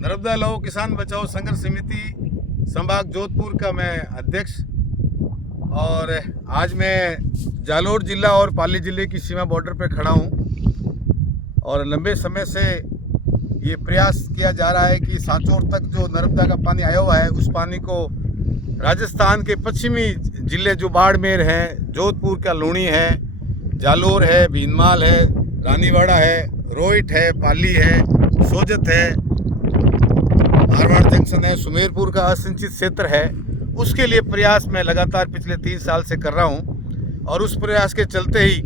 नर्मदा लौ किसान बचाओ संघर्ष समिति संभाग जोधपुर का मैं अध्यक्ष। और आज मैं जालोर जिला और पाली जिले की सीमा बॉर्डर पर खड़ा हूँ और लंबे समय से ये प्रयास किया जा रहा है कि सांचौर तक जो नर्मदा का पानी आया हुआ है उस पानी को राजस्थान के पश्चिमी जिले जो बाड़मेर है, जोधपुर का लूणी है, जालोर है, भीनमाल है, रानीवाड़ा है, रोहिट है, पाली है, सोजत है, मारवाड़ जंक्शन है, सुमेरपुर का असिंचित क्षेत्र है, उसके लिए प्रयास मैं लगातार पिछले 3 साल से कर रहा हूं। और उस प्रयास के चलते ही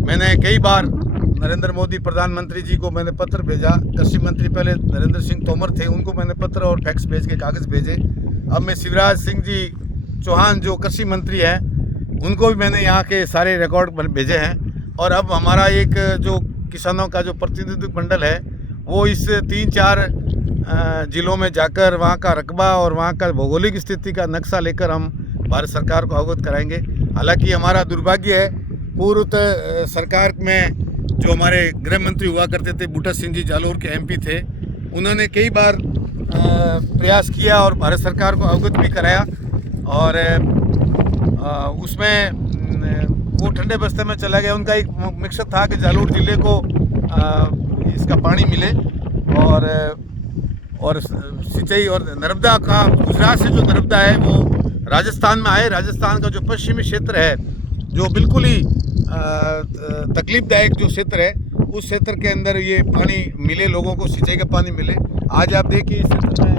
मैंने कई बार नरेंद्र मोदी प्रधानमंत्री जी को मैंने पत्र भेजा। कृषि मंत्री पहले नरेंद्र सिंह तोमर थे, उनको मैंने पत्र और फैक्स भेज के कागज़ भेजे। अब मैं शिवराज सिंह जी चौहान जो कृषि मंत्री हैं उनको भी मैंने यहाँ के सारे रिकॉर्ड भेजे हैं। और अब हमारा एक जो किसानों का जो प्रतिनिधित्व मंडल है वो इस 3-4 जिलों में जाकर वहाँ का रकबा और वहाँ का भौगोलिक स्थिति का नक्शा लेकर हम भारत सरकार को अवगत कराएंगे। हालांकि हमारा दुर्भाग्य है, पूर्व सरकार में जो हमारे गृह मंत्री हुआ करते थे बूटा सिंह जी जालोर के एमपी थे, उन्होंने कई बार प्रयास किया और भारत सरकार को अवगत भी कराया। और उसमें वो ठंडे बस्ते में चला गया। उनका एक मकसद था कि जालोर जिले को इसका पानी मिले और सिंचाई और नर्मदा का गुजरात से जो नर्मदा है वो राजस्थान में आए। राजस्थान का जो पश्चिमी क्षेत्र है जो बिल्कुल ही तकलीफदायक जो क्षेत्र है, उस क्षेत्र के अंदर ये पानी मिले, लोगों को सिंचाई का पानी मिले। आज आप देखिए इस क्षेत्र में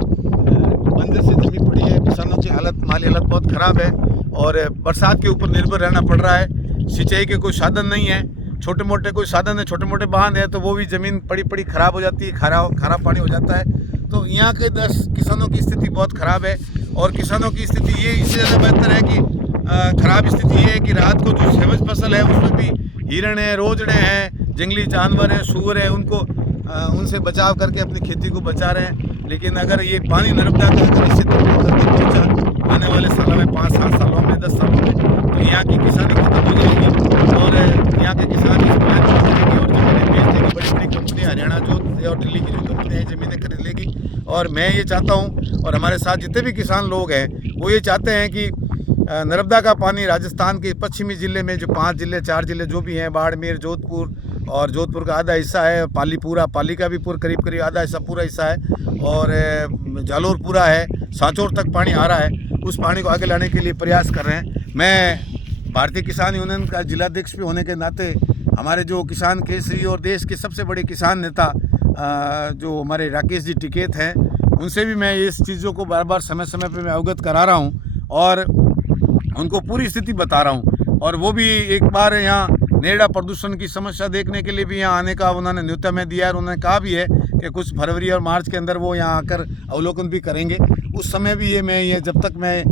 बंजर से जमी पड़ी है, किसानों की हालत, माली हालत बहुत ख़राब है और बरसात के ऊपर निर्भर रहना पड़ रहा है। सिंचाई के कोई साधन नहीं है, छोटे मोटे कोई साधन है, छोटे मोटे बांध है तो वो भी ज़मीन पड़ी ख़राब हो जाती है, खारा पानी हो जाता है। तो यहाँ के 10 किसानों की स्थिति बहुत ख़राब है। और किसानों की स्थिति ये इससे ज़्यादा बेहतर है कि ख़राब स्थिति ये है कि रात को जो सेवज फसल है उसमें भी हिरण है, रोजड़े हैं, जंगली जानवर हैं, सूअर है, उनको उनसे बचाव करके अपनी खेती को बचा रहे हैं। लेकिन अगर ये पानी नर्मदा का अगर इस क्षेत्र में पहुँचा आने वाले सालों में, 5-7 सालों में, 10 सालों में, तो यहाँ की किसानी खत्म हो जाएगी और यहाँ के किसान इस पानी को करेंगे और ज़मीनें बेच देंगे। बड़ी बड़ी कंपनियाँ हरियाणा जो और दिल्ली की जो कंपनियाँ ज़मीनें खरीद लेगी। और मैं ये चाहता हूँ और हमारे साथ जितने भी किसान लोग हैं वो ये चाहते हैं कि नर्मदा का पानी राजस्थान के पश्चिमी ज़िले में जो 5 जिले 4 जिले जो भी हैं, बाड़मेर, जोधपुर और जोधपुर का आधा हिस्सा है, पाली का भी करीब आधा हिस्सा पूरा हिस्सा है और जालोर पूरा है, सांचौर तक पानी आ रहा है। उस पानी को आगे लाने के लिए प्रयास कर रहे हैं। मैं भारतीय किसान यूनियन का जिलाध्यक्ष भी होने के नाते हमारे जो किसान केसरी और देश के सबसे बड़े किसान नेता जो हमारे राकेश जी टिकैत हैं, उनसे भी मैं इस चीज़ों को बार बार समय समय पे मैं अवगत करा रहा हूँ और उनको पूरी स्थिति बता रहा हूँ। और वो भी एक बार यहाँ नेड़ा प्रदूषण की समस्या देखने के लिए भी यहाँ आने का उन्होंने न्योता में दिया है। उन्होंने कहा भी है कि कुछ फरवरी और मार्च के अंदर वो यहाँ आकर अवलोकन भी करेंगे। उस समय भी ये जब तक मैं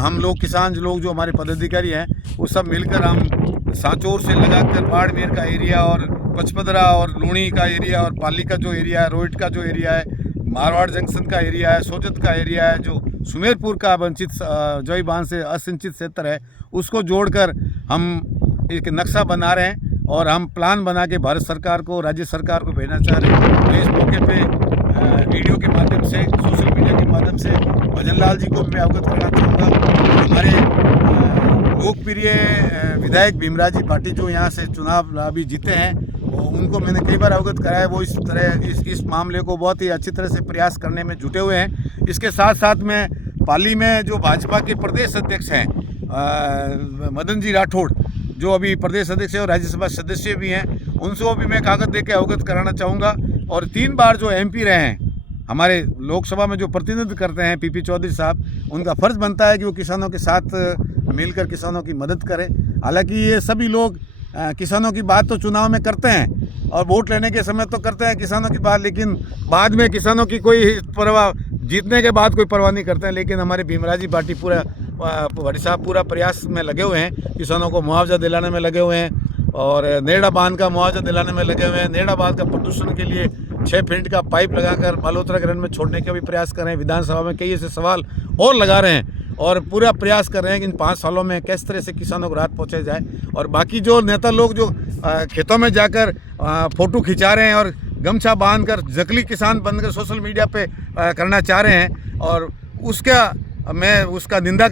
हम लोग किसान लोग जो हमारे पदाधिकारी हैं वो सब मिलकर हम सांचौर से लगाकर बाड़मेर का एरिया और पचपदरा और लूणी का एरिया और पाली का जो एरिया है, रोहिट का जो एरिया है, मारवाड़ जंक्शन का एरिया है, सोजत का एरिया है, जो सुमेरपुर का वंचित जोई बांध से असिंचित क्षेत्र है, उसको जोड़कर हम एक नक्शा बना रहे हैं और हम प्लान बना के भारत सरकार को, राज्य सरकार को भेजना चाह रहे हैं। तो इस मौके पे वीडियो के माध्यम से, सोशल मीडिया के माध्यम से भजन लाल जी को मैं अवगत करना चाहूँगा। हमारे लोकप्रिय विधायक भीमराज जी भाटी जो यहाँ से चुनाव अभी जीते हैं, उनको मैंने कई बार अवगत कराया। वो इस तरह इस मामले को बहुत ही अच्छी तरह से प्रयास करने में जुटे हुए हैं। इसके साथ साथ में पाली में जो भाजपा के प्रदेश अध्यक्ष हैं मदन जी राठौड़, जो अभी प्रदेश अध्यक्ष है और राज्यसभा सदस्य भी हैं, उनको भी मैं कागज़ देकर अवगत कराना चाहूँगा। और 3 बार जो एमपी रहे हैं हमारे लोकसभा में, जो प्रतिनिधित्व करते हैं पीपी चौधरी साहब, उनका फ़र्ज़ बनता है कि वो किसानों के साथ मिलकर किसानों की मदद करें। हालांकि ये सभी लोग किसानों की बात तो चुनाव में करते हैं और वोट लेने के समय तो करते हैं किसानों की बात, लेकिन बाद में किसानों की कोई परवाह, जीतने के बाद कोई परवाह नहीं करते हैं। लेकिन हमारे भीमराज जी भाटी भाटी साहब पूरा प्रयास में लगे हुए हैं, किसानों को मुआवजा दिलाने में लगे हुए हैं और नेड़ा बांध का मुआवजा दिलाने में लगे हुए हैं। नेड़ा बांध का प्रदूषण के लिए 6 फीट का पाइप लगाकर बालोतरा ग्राउंड में छोड़ने का भी प्रयास कर रहे हैं। विधानसभा में कई ऐसे सवाल और लगा रहे हैं और पूरा प्रयास कर रहे हैं कि इन 5 सालों में किस तरह से किसानों को राहत पहुंचाई जाए। और बाकी जो नेता लोग जो खेतों में जाकर फ़ोटो खिंचा रहे हैं और गमछा बांधकर जंगली किसान बनकर सोशल मीडिया पे करना चाह रहे हैं, और मैं उसका निंदा